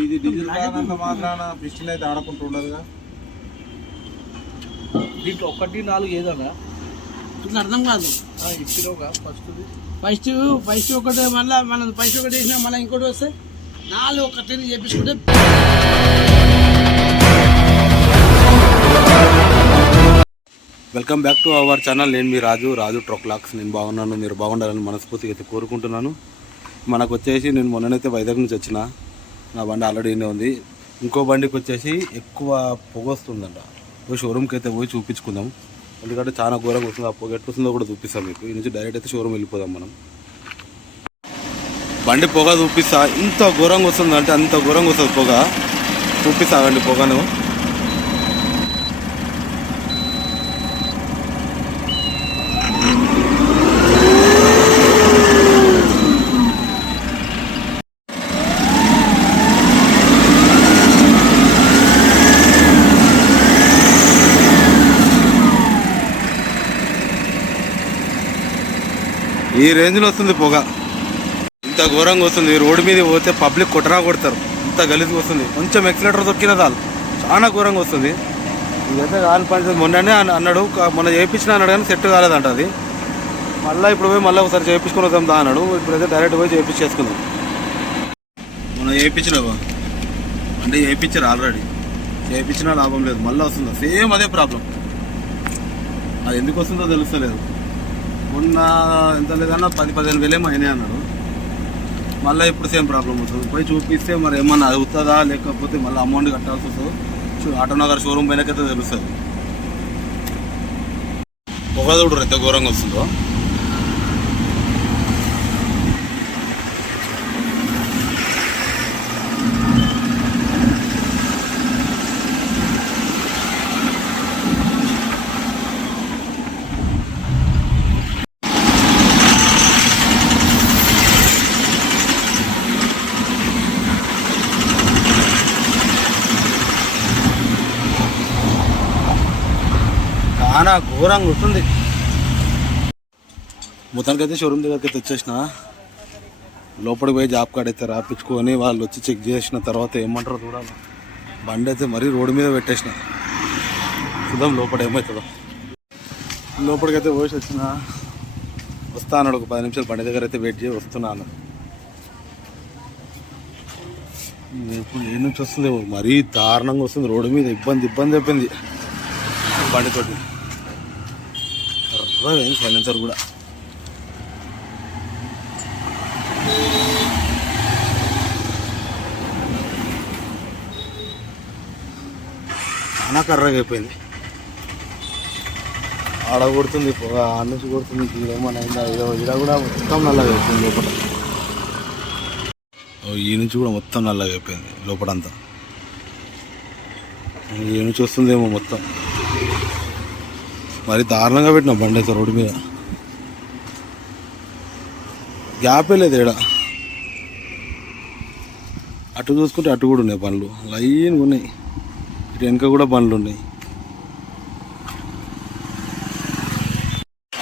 ఇది డీజిల్ మాత్రాన పిస్టల్ అయితే ఉండదుగా. దీంట్లో ఒకటి నాలుగు ఏదన్నా? ఇట్లా అర్థం కాదు. ఫస్ట్ ఫస్ట్ ఒకటి మళ్ళీ మనం ఫస్ట్ ఒకటి వేసినా మళ్ళీ ఇంకోటి వస్తే నాలుగు ఒకటి చేపించుకుంటే welcome back to our channel. నేను మీ రాజు రాజు ట్రోక్లాక్స్ నేను బాగున్నాను మీరు బాగుండాలని మనస్ఫూర్తిగా అయితే కోరుకుంటున్నాను. మనకు వచ్చేసి నేను మొన్ననైతే వైజాగ్ నుంచి వచ్చిన. నా బండి ఆల్రెడీనే ఉంది. ఇంకో బండికి వచ్చేసి ఎక్కువ పొగ వస్తుందంట. పోయి షోరూమ్కి అయితే పోయి చూపించుకుందాం. ఎందుకంటే చాలా ఘోరంగా వస్తుంది. ఆ పొగ ఎట్లా వస్తుందో కూడా చూపిస్తాం మీకు. ఈ నుంచి డైరెక్ట్ అయితే షోరూమ్ వెళ్ళిపోదాం మనం. బండి పొగ చూపిస్తా. ఇంత ఘోరంగా వస్తుంది అంటే అంత ఘోరంగా వస్తుంది పొగ. చూపిస్తా అండి పొగను. ఈ రేంజ్లో వస్తుంది పొగ. ఇంత ఘోరంగా వస్తుంది. రోడ్డు మీద పోతే పబ్లిక్ కొట్టరా కొడతారు. ఇంత గలీజ్గా వస్తుంది. కొంచెం ఎక్సిలేటర్ దొక్కిన చాలు. చాలా ఘోరంగా వస్తుంది. ఇదైతే కాని పని మొన్ననే అన్నాడు. మొన్న చేయించిన అన్నాడు కానీ సెట్ కాలేదంట అది. మళ్ళీ ఇప్పుడు పోయి మళ్ళీ ఒకసారి చేయించుకుని వద్దాం దా అన్నాడు. ఇప్పుడైతే డైరెక్ట్ పోయి చేయించేసుకుందాం మొన్న చేయించినావా అంటే చేయించారు ఆల్రెడీ చేయించినా లాభం లేదు. మళ్ళీ వస్తుందా? సేమ్ అదే ప్రాబ్లం అది ఎందుకు వస్తుందో తెలుస్తలేదు. మొన్న ఎంత లేదన్నా పది పదిహేను వేలేమో అయినాయి అన్నాడు మళ్ళీ ఇప్పుడు సేమ్ ప్రాబ్లం వస్తుంది. పోయి చూపిస్తే మరి ఏమన్నా అవుతుందా లేకపోతే మళ్ళీ అమౌంట్ కట్టాల్సి వస్తుందో? ఆటో ఆటోనగర్ షోరూమ్ పైనకైతే తెలుస్తుంది. పొగదుడు ఎంత ఘోరంగా వస్తుందో. చాలా ఘోరంగా వస్తుంది మొత్తానికి అయితే షోరూమ్ దగ్గరికి అయితే వచ్చేసిన. లోపలికి పోయి జాబ్ కార్డ్ అయితే రాపించుకొని వాళ్ళు వచ్చి చెక్ చేసిన తర్వాత ఏమంటారో చూడాలి. బండి అయితే మరీ రోడ్డు మీద పెట్టేసిన. చూద్దాం లోపల ఏమవుతుందో లోపలికి అయితే పోసి వచ్చిన. వస్తా అన్నాడు ఒక పది నిమిషాలు బండి దగ్గర అయితే వెయిట్ చేసి వస్తున్నాను ఇప్పుడు ఏ నుంచి వస్తుంది మరీ దారుణంగా వస్తుంది రోడ్డు మీద ఇబ్బంది ఇబ్బంది అయిపోయింది. బండితోటి అయింది సైలెన్సర్ కూడా. చాలా కర్రగా అయిపోయింది. ఆడ కొడుతుంది పొగ ఆడ నుంచి కొడుతుంది ఏమన్నా అయిందా ఏదో ఈడ కూడా మొత్తం నల్లగా అయిపోయింది లోపల. ఈ నుంచి కూడా మొత్తం నల్లగా అయిపోయింది లోపలంతా ఈ నుంచి వస్తుందేమో మొత్తం. మరి దారుణంగా పెట్టిన బండి అయితే రోడ్డు మీద. గ్యాపే లేదు ఇక్కడ అటు చూసుకుంటే అటు కూడా ఉన్నాయి బండ్లు. లైన్గా ఉన్నాయి. ఇటు వెనక కూడా బండ్లు ఉన్నాయి.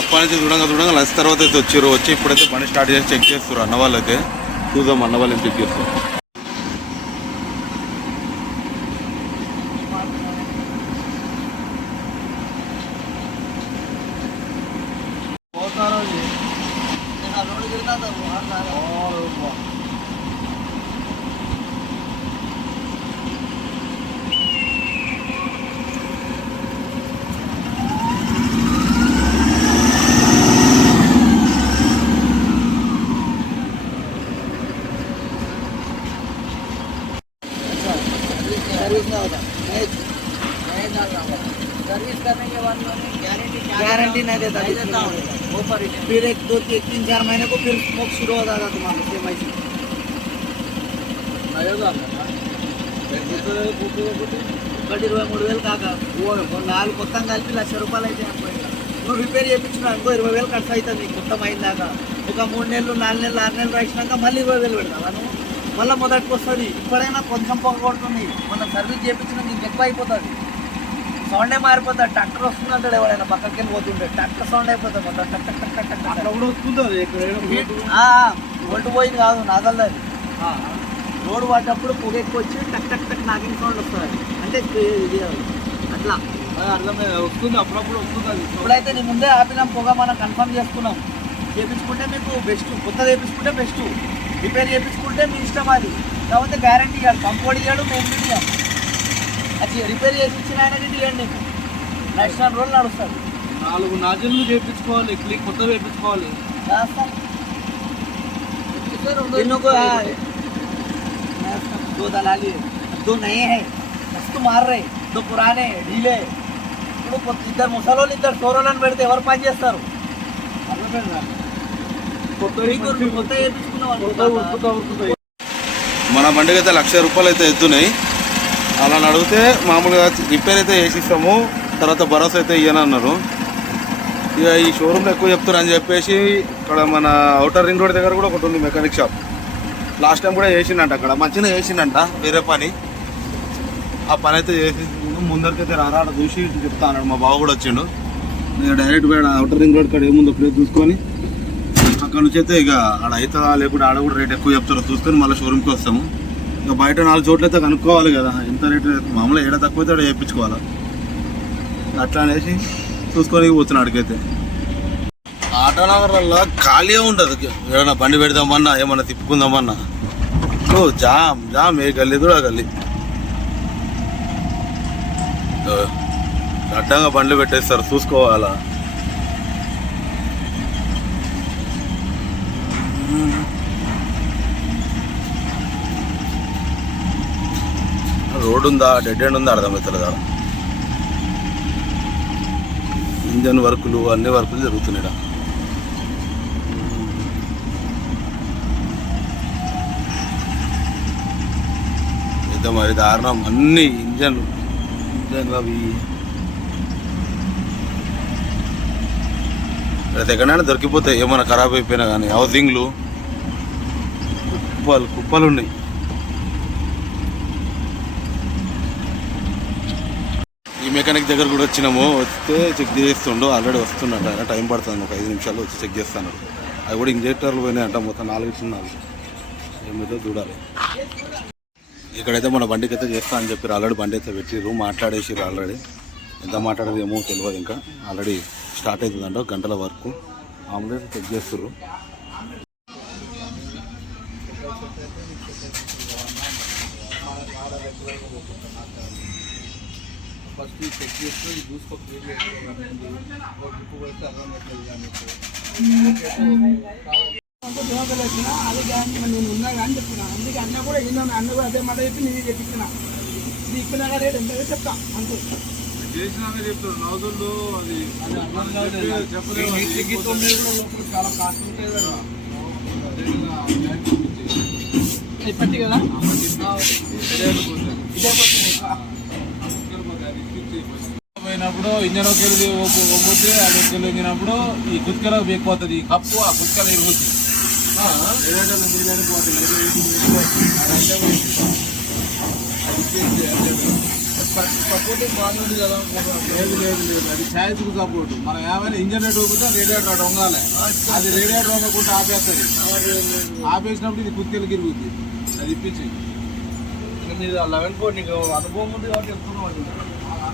అప్పటి నుంచి చూడంగా చూడంగా లస్ తర్వాత అయితే వచ్చారు. వచ్చి ఇప్పుడైతే బండి స్టార్ట్ చేసి చెక్ చేస్తారు అన్న వాళ్ళైతే. అయితే చూద్దాం అన్న వాళ్ళు చెక్ చేస్తారు दो तीन तीन चार महीने को फिर स्मोक शुरू हो जाता तुम्हारा सेम ऐसे ఒకటి ఇరవై మూడు వేలు కాక ఓ నాలుగు మొత్తం కలిపి లక్ష రూపాయలు అయితే అనుకో ఇంకా. నువ్వు రిపేర్ చేయించిన అనుకో ఇరవై వేలు ఖర్చు అవుతుంది నీకు మొత్తం అయిందాక ఒక మూడు నెలలు నాలుగు నెలలు ఆరు నెలలు రాసినాక మళ్ళీ ఇరవై వేలు పెడతావా నువ్వు మళ్ళీ మొదటికి వస్తుంది ఇప్పుడైనా కొంచెం పొగ కొడుతుంది మనం సర్వీస్ చేయించిన ఇంక ఎక్కువ అయిపోతుంది సౌండే మారిపోతుంది ట్రాక్టర్ వస్తుంది అంటాడు ఎవడైనా పక్కకి వెళ్ళి పోతుంటే. ట్రాక్టర్ సౌండ్ అయిపోతుంది మొత్తం. టక్ టక్ టక్ టక్ టక్. అట్లా టక్. కూడా. వస్తుంది ఒడ్డు పోయింది కాదు నాదల్లది రోడ్డు పడ్డప్పుడు పొగ ఎక్కువ వచ్చి టక్ టక్ టక్ నాగిన సౌండ్ వస్తుంది అంటే ఇది అట్లా. వస్తుంది అప్పుడప్పుడు వస్తుంది అది. ఇప్పుడైతే నీ ముందే ఆపినాం పొగ మనం కన్ఫర్మ్ చేసుకున్నాం. చేపించుకుంటే మీకు బెస్ట్ కొత్త చేపించుకుంటే బెస్ట్ రిపేర్ చేపించుకుంటే మీ ఇష్టం అది. కాకపోతే గ్యారంటీ ఇవ్వాలి కంపోర్ట్ ఇవ్వడు మేము ఇవ్వం అది రిపేర్ చేసి ఇచ్చిన ఆయనకి ఇవ్వండి నెక్స్ట్ నాలుగు రోజులు నడుస్తుంది నాలుగు నాజన్లు చేయించుకోవాలి క్లిక్ కొత్త చేయించుకోవాలి रास्ता तीनों को हाँ, दो दलाली है, दो नए हैं మస్తు మారే దో పురానే ఢీలే ఇప్పుడు కొత్త- ఇద్దరు ముసలోళ్ళు ఇద్దరు సోరోళ్ళని పెడితే ఎవరు పని చేస్తారు అర్థమైందా కొత్త మీకు కొత్త చేయించుకున్నాం కొత్త అనుకుంటా. ఉరుకుతా ఉరుకుతా మన బండికి అయితే లక్ష రూపాయలు అయితే ఎత్తున్నాయి అలా అడిగితే మామూలుగా రిపేర్ అయితే వేసిస్తాము తర్వాత భరోసా అయితే ఇయ్యనన్నారు ఇక ఈ షోరూమ్లో ఎక్కువ చెప్తారు అని చెప్పేసి ఇక్కడ మన అవుటర్ రింగ్ రోడ్ దగ్గర కూడా ఒకటి ఉంది మెకానిక్ షాప్ లాస్ట్ టైం కూడా వేసిండంట అక్కడ మంచిగా వేసిండంట వేరే పని. ఆ పని అయితే చేసి ముందరికైతే రారా ఆడ చూసి చెప్తా అన్నాడు మా బావ కూడా వచ్చిండు. నేను డైరెక్ట్ పోయి అవుటర్ రింగ్ రోడ్ కాడ ఏముందో ప్లేస్ చూసుకొని అక్కడ నుంచి అయితే ఇక ఆడ అవుతుందా లేకుండా ఆడ కూడా రేట్ ఎక్కువ చెప్తారో చూసుకొని మళ్ళీ షోరూమ్కి వస్తాము. ఇంకా బయట నాలుగు చోట్ల అయితే కనుక్కోవాలి కదా. ఎంత రేట్ మామూలుగా ఏడ తక్కువ అయితే ఆడ చేయించుకోవాలి? అట్లా అనేసి చూసుకొని పోతున్నాడు అడిగైతే ఆటోనగర్లో ఖాళీ ఉండదు. ఏమైనా బండి పెడదామన్నా ఏమన్నా తిప్పుకుందామన్నా. ఓ జామ్ జామ్ ఏ గల్లీ కూడా గల్లీ. అడ్డంగా బండ్లు పెట్టేస్తారు చూసుకోవాలా? రోడ్ ఉందా డెడ్ ఎండ్ ఉందా అర్థమవుతలేదా? ఇంజన్ వర్కులు అన్ని వర్కులు జరుగుతున్నాయి పెద్ద మరి దారుణం. అన్ని ఇంజన్లు ఇంజన్లు అవి ప్రతి ఎక్కడైనా దొరికిపోతాయి. ఏమైనా ఖరాబ్ అయిపోయినా కానీ హౌసింగ్లు కుప్పలు కుప్పలు ఉన్నాయి మెకానిక్ దగ్గర కూడా వచ్చినాము. వస్తే చెక్ చేస్తుండు. ఆల్రెడీ వస్తున్నట్టు ఆయన. టైం పడుతుంది. ఒక ఐదు నిమిషాలు వచ్చి చెక్ చేస్తాను అవి కూడా ఇంజెక్టర్లు పోయినాయంట మొత్తం నాలుగు చిన్నాలు ఏమైతే చూడాలి. ఇక్కడైతే మన బండికి అయితే చేస్తా అని చెప్పారు ఆల్రెడీ బండి అయితే పెట్టిర్రు మాట్లాడేసిర్రు ఆల్రెడీ. ఎంత మాట్లాడేది ఏమో తెలియదు ఇంకా. ఆల్రెడీ స్టార్ట్ అవుతుందంట. గంటల వరకు. ఆమ్లెట్ చెక్ చేస్తుర్రు. ఫస్ట్ చెక్ ఇది చూసుకో క్లియర్ అర్థం అవుతుంది కానీ వచ్చిన అది కానీ నేను ఉన్నా కానీ చెప్తున్నా అందుకే అన్న కూడా ఏంటన్నా అన్న కూడా అదే మాట చెప్పి నేను చెప్తున్నా ఇది ఇప్పినాక రేట్ ఎంత చెప్తా అంతే చేసినాక చెప్తాడు నవదులు అది చెప్పలేదు చాలా కాస్ట్ ఉంటుంది కదా ఇప్పటి కదా పోయినప్పుడు ఇంజన్ ఒకరి ఒప్పుతే అది ఒకరి ఎగినప్పుడు ఈ కుత్కల బేకపోతుంది ఈ కప్పు ఆ కుత్కల ఇరుగుతుంది సపోర్ట్ బాగుంది కదా. లేదు లేదు లేదు. అది ఛాయిస్కు సపోర్ట్. మనం ఏమైనా ఇంజన్ రేట్ ఒప్పుతే రేడియేటర్ అటు వంగాలి అది రేడియేటర్ వంగకుండా ఆపేస్తుంది. ఆపేసినప్పుడు ఇది కుత్కెలకి ఇరుగుద్ది అది ఇప్పించి మీరు లెవెన్ ఫోర్ నీకు అనుభవం ఉంది కాబట్టి చెప్తున్నావు.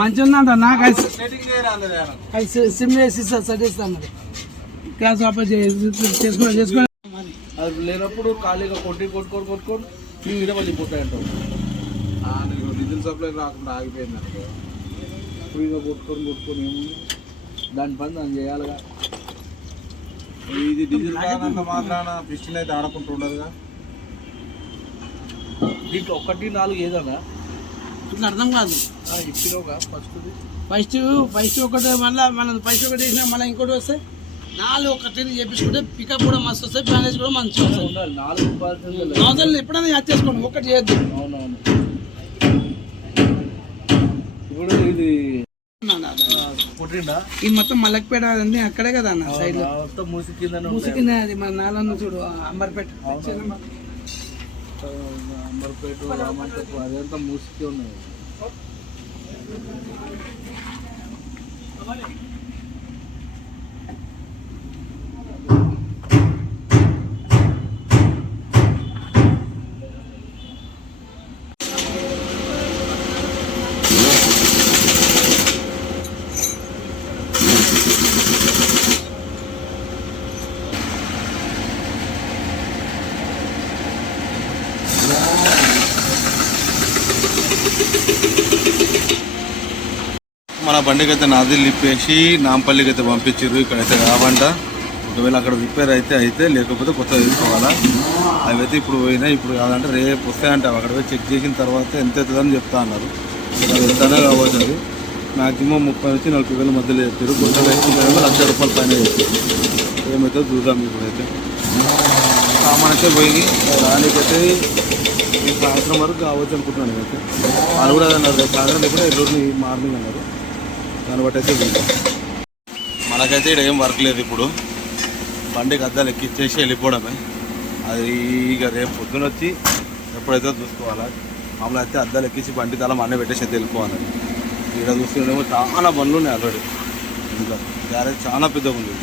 మంచిగా ఉందంట నాకు అది సిమ్ వేసి క్లాస్ చేసుకో చేసుకో. అది లేనప్పుడు ఖాళీగా కొట్టి కొట్టుకొని కొట్టుకొని ఈడ వెళ్ళిపోతాయి అంటావు నీకు డీజిల్ సప్లై రాకుండా ఆగిపోయింది అనుకో. ఫ్రీగా కొట్టుకొని కొట్టుకొని ఏముంది? దాని పని దాన్ని చేయాలిగా. ఇది డీజిల్ మాత్రాన పిస్టల్ అయితే ఆడకుండా ఉండదుగా దీంట్లో ఒకటి నాలుగు ఏదన్నా ఇట్లా అర్థం కాదు. ఇచ్చినవుగా ఫస్ట్ ఫస్ట్ ఫస్ట్ ఒకటి మళ్ళీ మనం ఫస్ట్ ఒకటి వేసినా మళ్ళీ ఇంకోటి వస్తే నాలుగు ఒకటి చేపించుకుంటే పికప్ కూడా మస్తు వస్తాయి బ్యాలెన్స్ కూడా మంచిగా వస్తుంది ఉండాలి నాలుగు అవసరం ఎప్పుడైనా యాడ్ చేసుకోండి ఒకటి చేయొద్దు. అవునవును. ఇప్పుడు ఇది ఇది మొత్తం మల్లక్పేట అదండి అక్కడే కదా అన్న సైడ్లో మూసి కింద ముసుకింద అది మన నాలుగు చూడు అంబర్పేట. అంబర్పేట రామంతపు అదంతా మూసికి ఉన్నది మన బండికి అయితే నాది లిప్పేసి నాంపల్లికి అయితే పంపించారు ఇక్కడైతే రాబంట ఒకవేళ అక్కడ రిపేర్ అయితే అయితే లేకపోతే కొత్త తీసుకోవాలా అవి అయితే ఇప్పుడు పోయినా ఇప్పుడు కాదంటే రేపు వస్తాయంట. అక్కడ పోయి చెక్ చేసిన తర్వాత ఎంత అవుతుందని చెప్తా అన్నారు. ఎంతనే కావచ్చు అది. మ్యాక్సిమం ముప్పై నుంచి నలభై వేల మధ్యలో చెప్పారు కొత్తగా అయితే లక్ష రూపాయల పైన చెప్పారు ఏమైతే చూద్దాం ఇప్పుడైతే సామాన్ అయితే పోయి దానికైతే ఈ సాయంత్రం వరకు కావచ్చు అనుకుంటున్నాను నేనైతే. వాళ్ళు కూడా అన్నారు సాయంత్రం లేకుండా ఎల్లుండి మార్నింగ్ అన్నారు. దాన్ని బట్టి అయితే వెళ్తాం మనకైతే ఇక్కడ ఏం వర్క్ లేదు ఇప్పుడు. బండికి అద్దాలు ఎక్కిచ్చేసి వెళ్ళిపోవడమే. అది ఇక రేపు పొద్దున వచ్చి ఎప్పుడైతే చూసుకోవాలా మామూలు అయితే అద్దాలు ఎక్కించి బండి తల మన పెట్టేసి అయితే వెళ్ళిపోవాలి. ఇక్కడ చూస్తుండేమో చాలా బండ్లు ఉన్నాయి ఆల్రెడీ ఇంకా గ్యారేజ్ చాలా పెద్దగా ఉంది